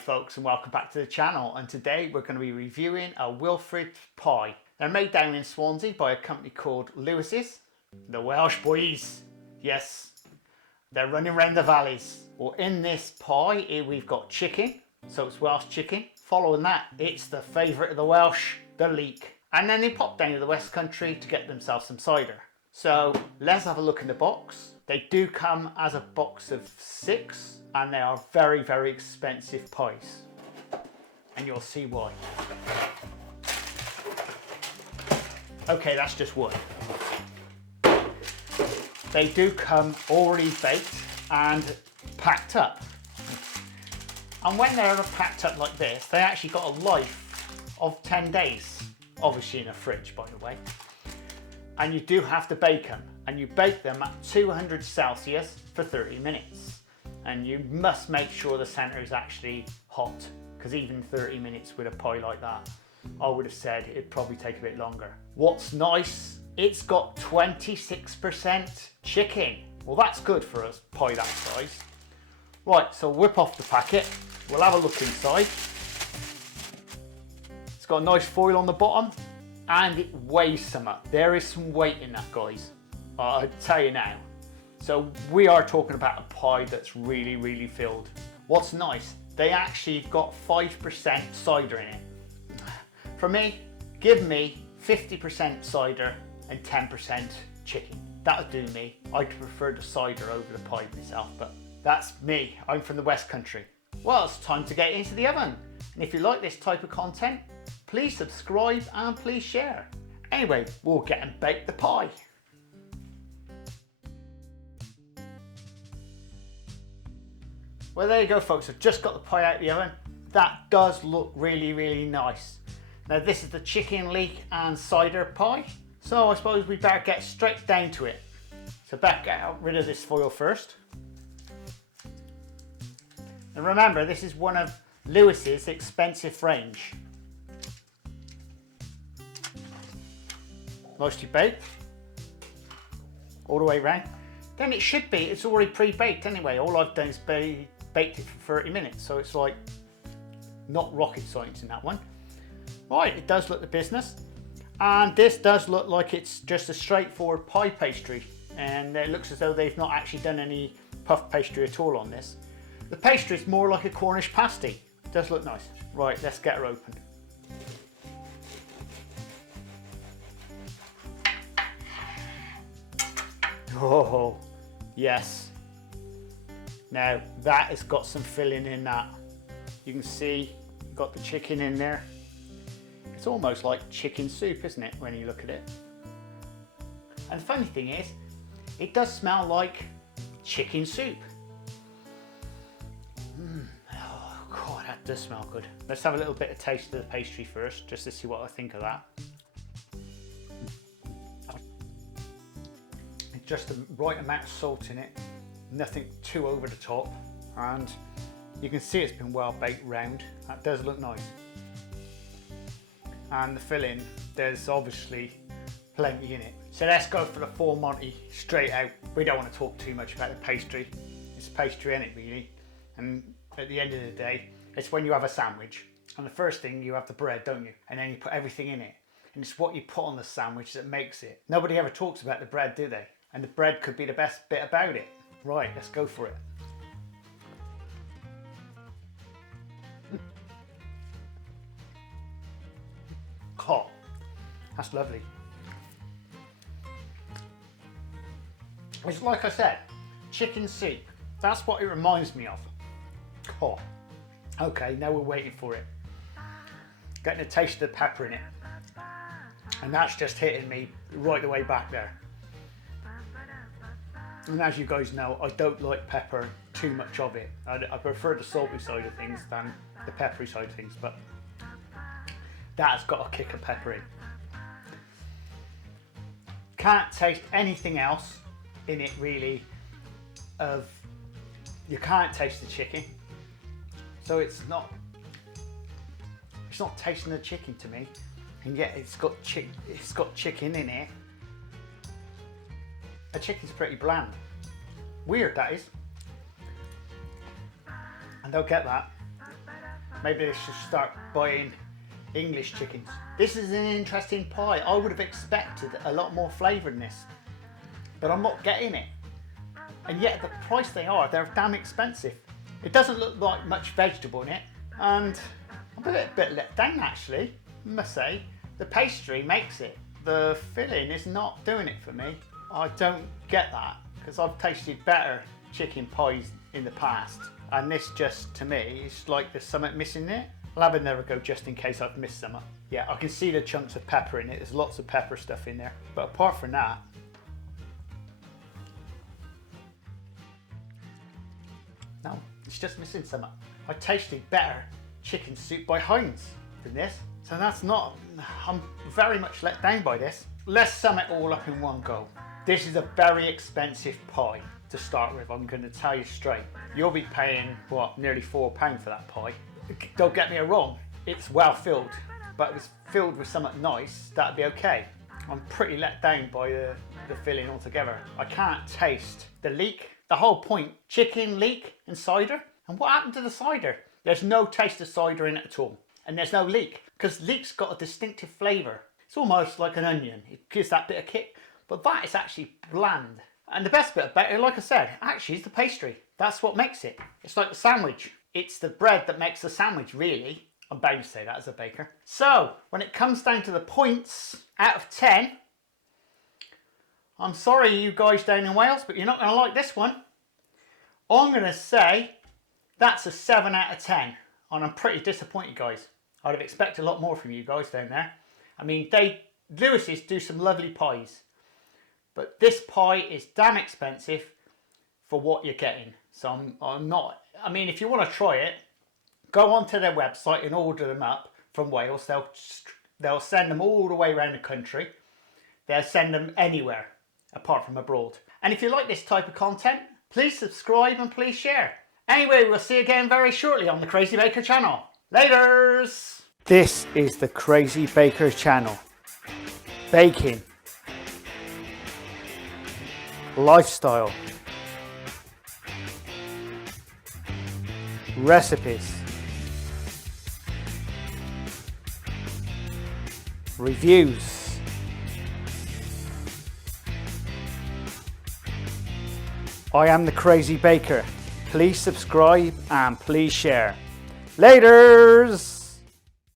folks, and welcome back to the channel, and today we're going to be reviewing a Wilfred pie. They're made down in Swansea by a company called Lewis's. The Welsh boys, yes, they're running around the valleys. Well, in this pie we've got chicken, so it's Welsh chicken. Following that, it's the favourite of the Welsh, the leek. And then they pop down to the West Country to get themselves some cider. So let's have a look in the box. They do come as a box of 6. And they are very, very expensive pies. And you'll see why. Okay, that's just one. They do come already baked and packed up. And when they're packed up like this, they actually got a life of 10 days. Obviously in a fridge, by the way. And you do have to bake them. And you bake them at 200 Celsius for 30 minutes. And you must make sure the centre is actually hot, because even 30 minutes with a pie like that, I would have said it'd probably take a bit longer. What's nice, it's got 26% chicken. Well, that's good for a pie that size. Right, so whip off the packet. We'll have a look inside. It's got a nice foil on the bottom and it weighs some up. There is some weight in that, guys. I'll tell you now. So we are talking about a pie that's really, really filled. What's nice, they actually got 5% cider in it. For me, give me 50% cider and 10% chicken. That would do me. I'd prefer the cider over the pie myself, but that's me. I'm from the West Country. Well, it's time to get into the oven. And if you like this type of content, please subscribe and please share. Anyway, we'll get and bake the pie. Well, there you go, folks. I've just got the pie out of the oven. That does look really, really nice. Now, this is the chicken, leek and cider pie. So I suppose we better get straight down to it. So better get rid of this foil first. And remember, this is one of Lewis's expensive range. Nicely baked. All the way around. Then it should be, it's already pre-baked anyway. All I've done is baked it for 30 minutes, so it's like not rocket science in that one. Right, it does look the business, and this does look like it's just a straightforward pie pastry, and it looks as though they've not actually done any puff pastry at all on this. The pastry is more like a Cornish pasty. It does look nice. Right, let's get her open. Oh yes. Now that has got some filling in that. You can see you've got the chicken in there. It's almost like chicken soup, isn't it, when you look at it? And the funny thing is, it does smell like chicken soup. Oh God, that does smell good. Let's have a little bit of taste of the pastry first, just to see what I think of that. It's just the right amount of salt in it. Nothing too over the top, and you can see it's been well baked round. That does look nice. And the filling, there's obviously plenty in it. So let's go for the full Monty straight out. We don't want to talk too much about the pastry. It's pastry in it really, and at the end of the day, it's when you have a sandwich, and the first thing you have the bread, don't you? And then you put everything in it, and it's what you put on the sandwich that makes it. Nobody ever talks about the bread, do they? And the bread could be the best bit about it. Right, let's go for it. Oh, that's lovely. It's like I said, chicken soup. That's what it reminds me of. Oh, okay, now we're waiting for it. Getting a taste of the pepper in it. And that's just hitting me right the way back there. And as you guys know, I don't like pepper, too much of it. I prefer the salty side of things than the peppery side of things, but that has got a kick of pepper in. Can't taste anything else in it really. You can't taste the chicken, so it's not tasting the chicken to me, and yet it's got chicken in it. The chicken's pretty bland. Weird, that is. And they'll get that. Maybe they should start buying English chickens. This is an interesting pie. I would have expected a lot more flavour in this, but I'm not getting it. And yet the price they're damn expensive. It doesn't look like much vegetable in it, and I'm a bit let down actually, I must say. The pastry makes it. The filling is not doing it for me. I don't get that, because I've tasted better chicken pies in the past, and this just, to me, is like there's something missing there. I'll have another go just in case I've missed something. Yeah, I can see the chunks of pepper in it. There's lots of pepper stuff in there. But apart from that, no, it's just missing something. I tasted better chicken soup by Heinz than this. So that's not, I'm very much let down by this. Let's sum it all up in one go. This is a very expensive pie to start with, I'm going to tell you straight. You'll be paying, what, nearly £4 for that pie. Don't get me wrong, it's well filled, but if it was filled with something nice, that'd be okay. I'm pretty let down by the filling altogether. I can't taste the leek. The whole point, chicken, leek and cider. And what happened to the cider? There's no taste of cider in it at all. And there's no leek, because leek's got a distinctive flavour. It's almost like an onion. It gives that bit of kick, but that is actually bland. And the best bit about it, like I said, actually is the pastry. That's what makes it. It's like the sandwich. It's the bread that makes the sandwich, really. I'm bound to say that as a baker. So, when it comes down to the points, out of 10, I'm sorry you guys down in Wales, but you're not going to like this one. I'm going to say that's a 7 out of 10. And I'm pretty disappointed, guys. I'd have expected a lot more from you guys down there. I mean, Lewis's do some lovely pies. But this pie is damn expensive for what you're getting. So I'm not, I mean, if you want to try it, go onto their website and order them up from Wales. They'll send them all the way around the country. They'll send them anywhere apart from abroad. And if you like this type of content, please subscribe and please share. Anyway, we'll see you again very shortly on the Crazy Baker channel. Laters! This is the Crazy Baker channel. Baking. Lifestyle. Recipes. Reviews. I am the Crazy Baker. Please subscribe and please share. Laters!